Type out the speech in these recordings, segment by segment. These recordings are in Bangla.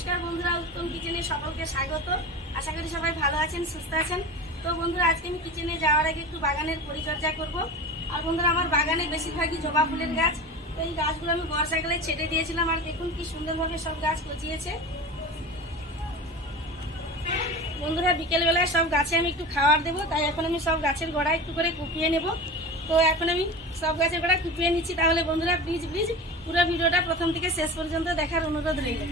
নমস্কার বন্ধুরা, উত্তম কিচেনে সকলকে স্বাগত। আশা করি সবাই ভালো আছেন, সুস্থ আছেন। তো বন্ধুরা, আজকে আমি কিচেনে যাওয়ার আগে একটু বাগানের পরিচর্যা করব। আর বন্ধুরা, আমার বাগানে বেশিরভাগই জবা ফুলের গাছ। তো এই গাছগুলো আমি বর্ষাকালে ছেটে দিয়েছিলাম, আর দেখুন কি সুন্দরভাবে সব গাছ গজিয়েছে। বন্ধুরা, বিকেলবেলায় সব গাছে আমি একটু খাবার দেবো, তাই এখন আমি সব গাছের গোড়া একটু করে কুপিয়ে নেব। তো এখন আমি সব গাছের গোড়া কুপিয়ে নিচ্ছি। তাহলে বন্ধুরা, প্লিজ পুরো ভিডিওটা প্রথম থেকে শেষ পর্যন্ত দেখার অনুরোধ রইল।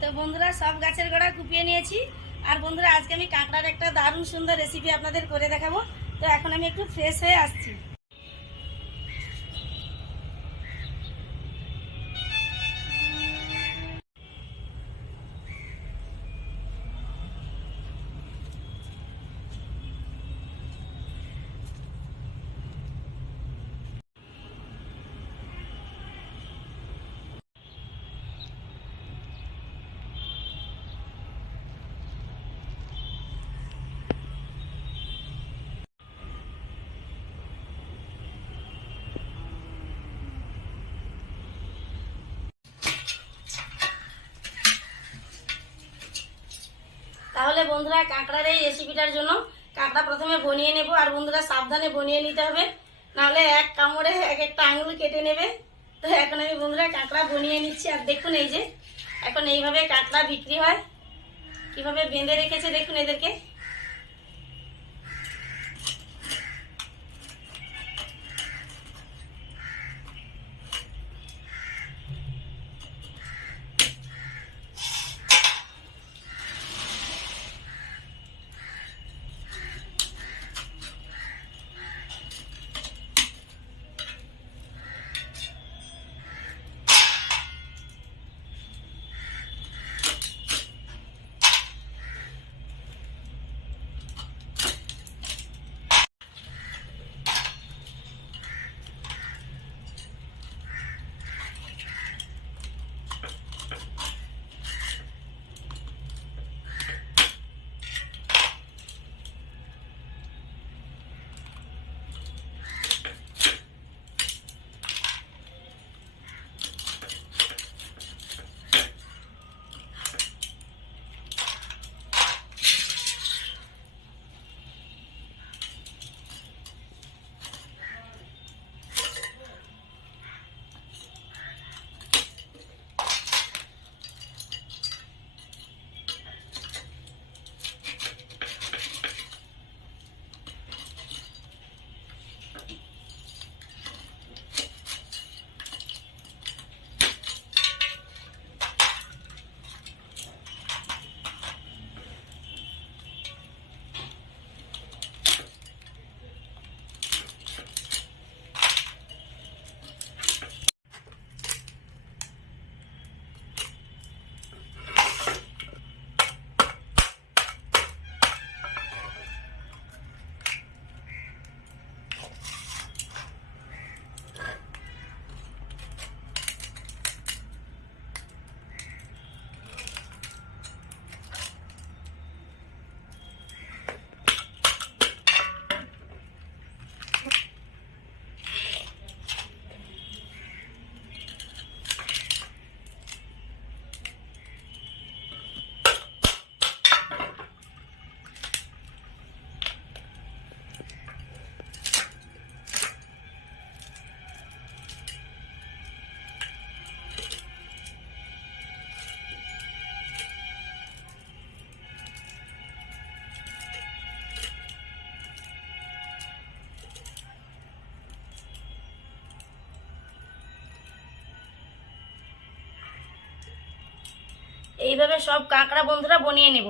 তো বন্ধুরা, সব গাছের গোড়া কুপিয়ে নিয়েছি। আর বন্ধুরা, আজকে আমি কাঁকড়ার একটা দারুণ সুন্দর রেসিপি আপনাদের করে দেখাবো। তো এখন আমি একটু ফ্রেশ হয়ে আসছি। তাহলে বন্ধুরা, কাঁকড়ার এই রেসিপিটার জন্য কাঁকড়া প্রথমে বনিয়ে নেব। আর বন্ধুরা, সাবধানে বনিয়ে নিতে হবে, নাহলে এক কামড়ে এক একটা আঙুল কেটে নেবে। তো এখন আমি বন্ধুরা কাঁকড়া বনিয়ে নিচ্ছি। আর দেখুন, এই যে এখন এইভাবে কাঁকড়া বিক্রি হয়, কিভাবে বেঁধে রেখেছে দেখুন এদেরকে। এইভাবে সব কাঁকড়া বন্ধুরা বনিয়ে নেব।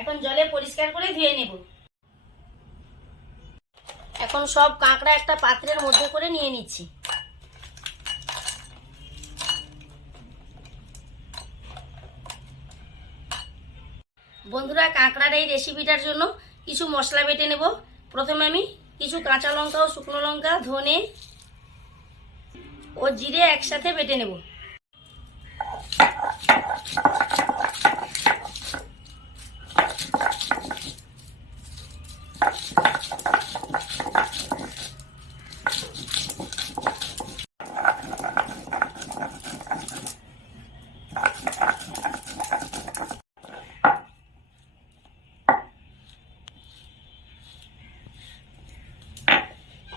এখন জলে পরিষ্কার করে ধুয়ে নেব। এখন সব কাঁকড়া একটা পাত্রের মধ্যে করে নিয়ে নিচ্ছি। বন্ধুরা, কাঁকড়ার এই রেসিপিটার জন্য কিছু মশলা বেটে নেব। প্রথমে আমি কিছু কাঁচা লঙ্কা ও শুকনো লঙ্কা, ধনে ও জিরে একসাথে বেটে নেব।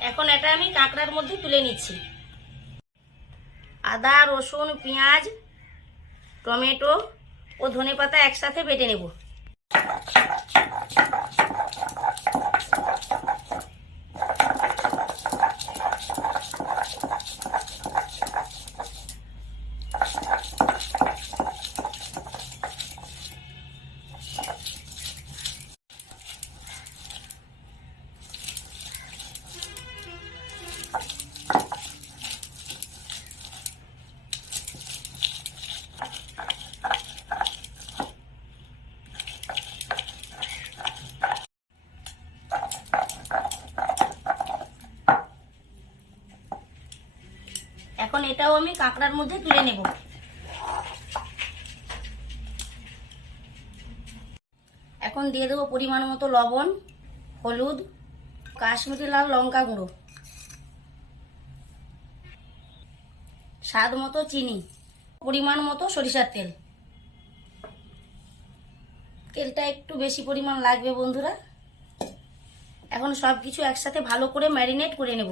এখন এটা আমি কাঁকড়ার মধ্যে তুলে নিচ্ছি। আদা, রসুন, পেঁয়াজ, টমেটো ও ধনেপাতা একসাথে বেটে নেব। এখন এটাও আমি কাঁকড়ার মধ্যে তুলে নেব। এখন দিয়ে দেবো পরিমাণ মতো লবণ, হলুদ, কাশ্মীরি লাল লঙ্কা গুঁড়ো, স্বাদ মতো চিনি, পরিমাণ মতো সরিষার তেল। তেলটা একটু বেশি পরিমাণ লাগবে বন্ধুরা। এখন সব কিছু একসাথে ভালো করে ম্যারিনেট করে নেব।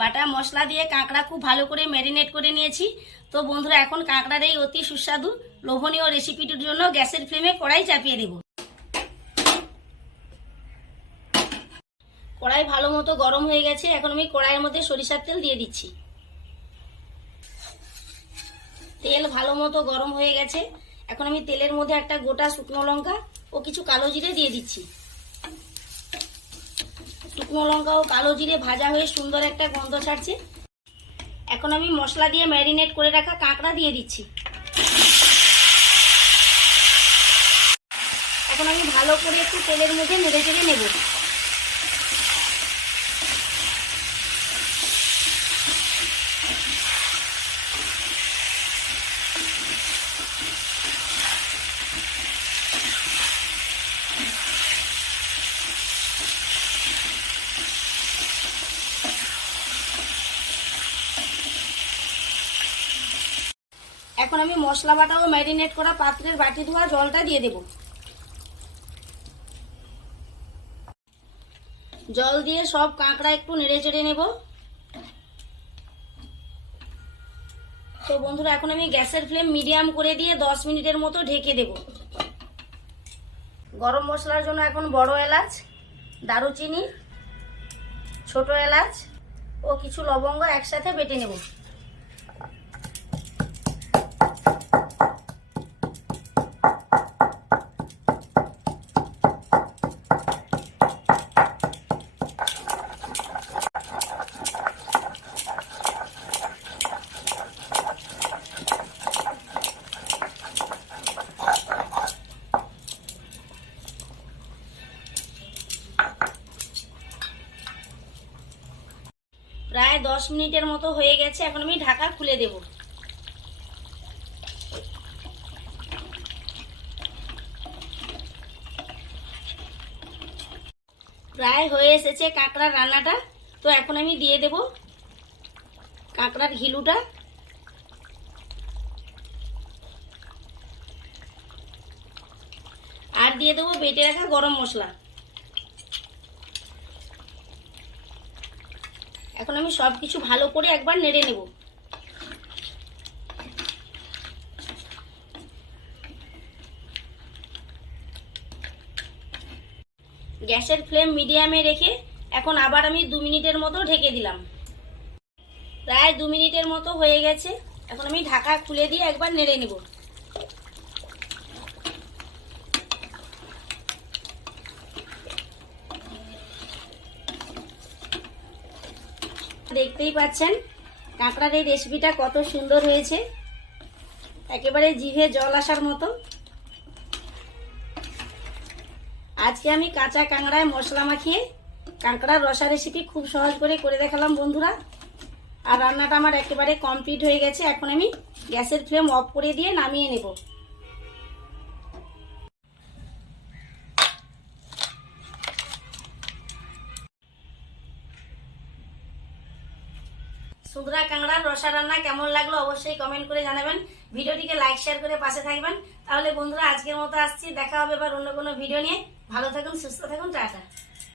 বাটা মশলা দিয়ে কাঁকড়া খুব ভালো করে ম্যারিনেট করে নিয়েছি। তো বন্ধুরা, এখন কাঁকড়ার এই অতি সুস্বাদু লোভনীয় রেসিপিটির জন্য গ্যাসের ফ্লেমে কড়াই চাপিয়ে দেব। কড়াই ভালো মতো গরম হয়ে গেছে। এখন আমি কড়াইয়ের মধ্যে সরিষার তেল দিয়ে দিচ্ছি। তেল ভালো মতো গরম হয়ে গেছে। এখন আমি তেলের মধ্যে একটা গোটা শুকনো লঙ্কা ও কিছু কালো জিরে দিয়ে দিচ্ছি। শুকনো লঙ্কা ও কালো জিরে ভাজা হয়ে সুন্দর একটা গন্ধ ছাড়ছে। এখন আমি মশলা দিয়ে ম্যারিনেট করে রাখা কাঁকড়া দিয়ে দিচ্ছি। এখন আমি ভালো করে একটু তেলের মধ্যে নেড়ে চেড়ে নেব। এখন আমি মশলা বাটা ও ম্যারিনেট করা পাত্রের বাটি ধোয়া জলটা দিয়ে দেব। জল দিয়ে সব কাঁকড়া একটু নেড়ে চেড়ে নেব। তো বন্ধুরা, এখন আমি গ্যাসের ফ্লেম মিডিয়াম করে দিয়ে 10 মিনিটের মতো ঢেকে দেব। গরম মশলার জন্য এখন বড় এলাচ, দারুচিনি, ছোট এলাচ ও কিছু লবঙ্গ একসাথে বেটে নেব। মিনিটের মতো হয়ে গেছে, এখন আমি ঢাকা খুলে দেব। প্রায় হয়ে এসেছে কাঁকড়ার রান্নাটা। তো এখন আমি দিয়ে দেব কাঁকড়ার ঘিলুটা। আর দিয়ে দেবো বেটে রাখা গরম মশলা। এখন আমি সবকিছু ভালো করে একবার নেড়ে নেব। গ্যাসের ফ্লেম মিডিয়ামে রেখে এখন আবার আমি 2 মিনিটের মতো ঢেকে দিলাম। প্রায় 2 মিনিটের মতো হয়ে গেছে, এখন আমি ঢাকা খুলে দিয়ে একবার নেড়ে নেব। দেখতেই পাচ্ছেন কাঁকড়ার এই রেসিপিটা কত সুন্দর হয়েছে, একেবারে জিভে জল আসার মতো। আজকে আমি কাঁচা কাঁকড়ায় মশলা মাখিয়ে কাঁকড়ার রসা রেসিপি খুব সহজ করে দেখালাম বন্ধুরা। আর রান্নাটা আমার একেবারে কমপ্লিট হয়ে গেছে, এখন আমি গ্যাসের ফ্লেম অফ করে দিয়ে নামিয়ে নেব। সুদরা কাঁকড়ার রসা রান্না কেমন লাগলো অবশ্যই কমেন্ট করে জানাবেন। ভিডিওটিকে লাইক শেয়ার করে পাশে থাকবেন। তাহলে বন্ধুরা আজকের মতো আসছি, দেখা হবে এবার অন্য কোনো ভিডিও নিয়ে। ভালো থাকুন, সুস্থ থাকুন, টাটা।